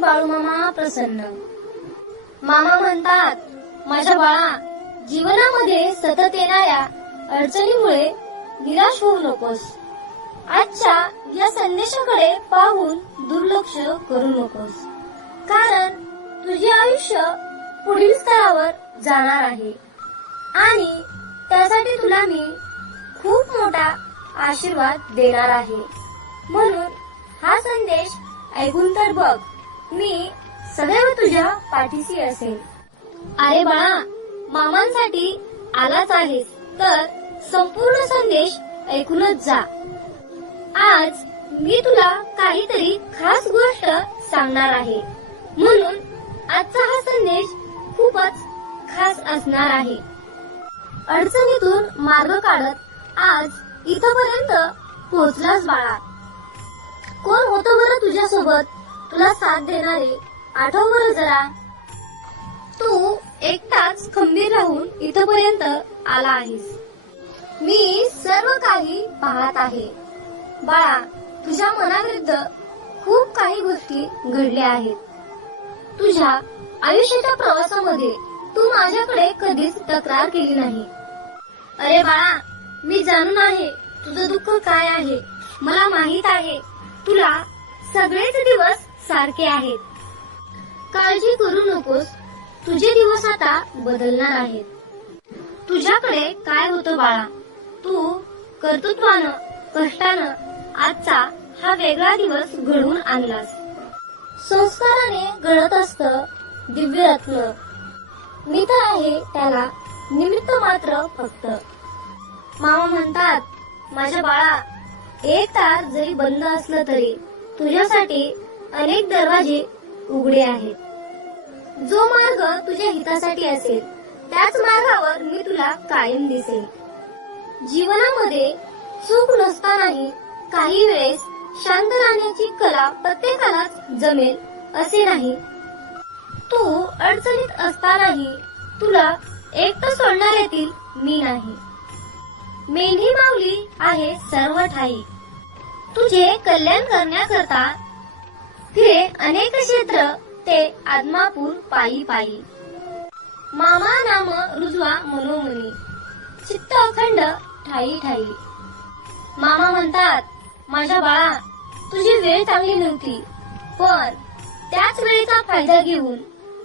बाळूमामा प्रसन्न. मामा म्हणतात माझ्या बाळा जीवनामध्ये सतत येणाऱ्या अडचणीमुळे निराश होऊ नकोस. आजच्या या संदेशाकडे पाहून दुर्लक्ष करू नकोस. कारण तुझे आयुष्य पुढील स्तरावर जाणार आहे. आणि त्यासाठी तुला मी खूप मोठा आशीर्वाद देणार आहे. म्हणून हा संदेश ऐकून तर बघ. मी सदैव तुझ्या पाठीशी असेल. अरे बाळा मामांसाठी आलाच आहेस तर संपूर्ण संदेश ऐकूनच जा. आज मी तुला काहीतरी खास गोष्ट सांगणार आहे. म्हणून आजचा हा संदेश खूपच खास असणार आहे. अडचणीतून मार्ग काढत आज इथपर्यंत पोहोचलाच बाळा. कोण होतं बरं तुझ्यासोबत? तुला साथ देणारे. आठव बर जरा. तू एकटाच खंबीर राहून इथपर्यंत आला आहेस. मी सर्व काही पाहत आहे. बाळा तुझ्या मनाविरुद्ध खूप काही गोष्टी घडल्या आहेत. तुझ्या आयुष्याच्या प्रवासामध्ये तू माझ्याकडे कधीच तक्रार केली नाही. अरे बाळा मी जाणून आहे तुझं दुःख काय आहे. मला माहीत आहे तुला सगळेच दिवस सारखे आहेत. काळजी करू नकोस. तुझे दिवस आता बदलणार आहेत. तुझ्याकडे काय होतं बाळा? तू कर्तृत्वानं कष्टानं आजचा हा वेगळा दिवस घडवून आणलास. संस्काराने घडत असत दिव्य रत्न. मी तर आहे त्याला निमित्त मात्र फक्त. मामा म्हणतात माझ्या बाळा एक तार जरी बंद असलं तरी तुझ्यासाठी अनेक दरवाजे उघडे आहेत. जो मार्ग तुझ्या हितासाठी असेल त्याच मार्गावर मी तुला कायम दिसेल जीवनामध्ये चूक नसतानाही काही वेळेस शांत राहण्याची कला प्रत्येकालाच जमेल असे नाही. तू अडचणीत असतानाही तुला एकटं सोडणार येतील मी नाही. मेंढी माऊली आहे सर्व ठाई. तुझे कल्याण करण्याकरता फिरे अनेक क्षेत्र ते आदमापूर पायी पायी. मामा नाम रुजवा मनोमनी. चित्त अखंड ठाई ठाई. मामा म्हणतात माझ्या बाळा तुझी वेळ चांगली नव्हती. पण त्याच वेळेचा फायदा घेऊन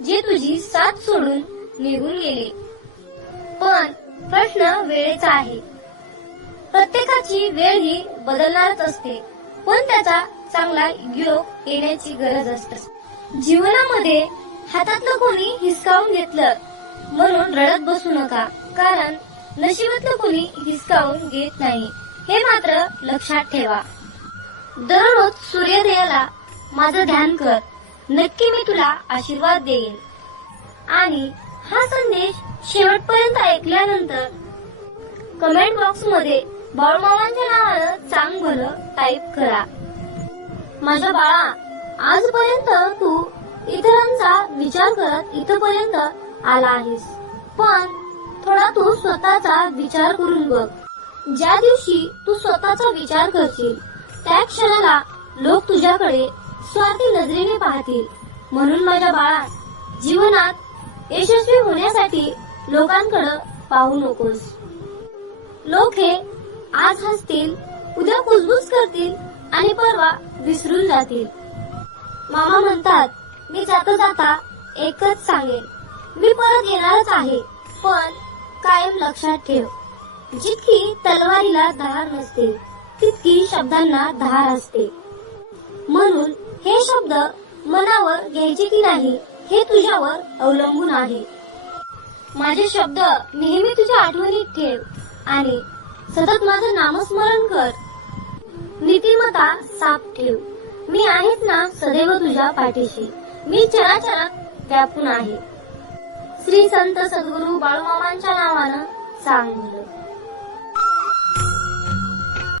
जे तुझी साथ सोडून निघून गेले. पण प्रश्न वेळेचा आहे. प्रत्येकाची वेळ ही बदलणारच असते. पण त्याचा चांगला योग येण्याची गरज असते. जीवनामध्ये हातातलं कोणी हिसकावून घेतलं म्हणून रडत बसू नका कारण नशिबातलं कोणी हिसकावून घेत नाही. हे मात्र लक्षात ठेवा. दररोज सूर्योदयाला माझं ध्यान कर. नक्की मी तुला आशीर्वाद देईन. आणि हा संदेश शेवटपर्यंत ऐकल्यानंतर कमेंट बॉक्समध्ये बाळमामांच्या नावानं चांग भलं टाईप करा. माझ्या बाळा आजपर्यंत तू इतरांचा विचार करत इथपर्यंत आला आहेस. पण थोडा तू स्वतःचा विचार करून बघ. ज्या दिवशी तू स्वतःचा विचार करशील त्या क्षणाला लोक तुझ्याकडे स्वार्थी नजरेने पाहतील. म्हणून माझ्या बाळा जीवनात यशस्वी होण्यासाठी लोकांकडे पाहू नकोस. लोक हे आज हसतील उद्या कुजबूज करतील आणि परवा विसरून जातील. मामा म्हणतात मी जाता जाता एकच सांगेन. मी परत येणारच आहे पण कायम लक्षात ठेव. जितकी तलवारीला धार नसते तितकी शब्दांना धार असते. म्हणून हे शब्द मनावर घ्यायचे की नाही हे तुझ्यावर अवलंबून आहे. माझे शब्द नेहमी तुझ्या आठवणीत ठेव आणि सतत माझं नामस्मरण कर. नीतिमता साप ठेव. मी आहेच ना सदैव तुझ्या पाठीशी. मी चराचरात व्यापून आहे. श्री संत सद्गुरू बाळूमामांच्या नावानं सांग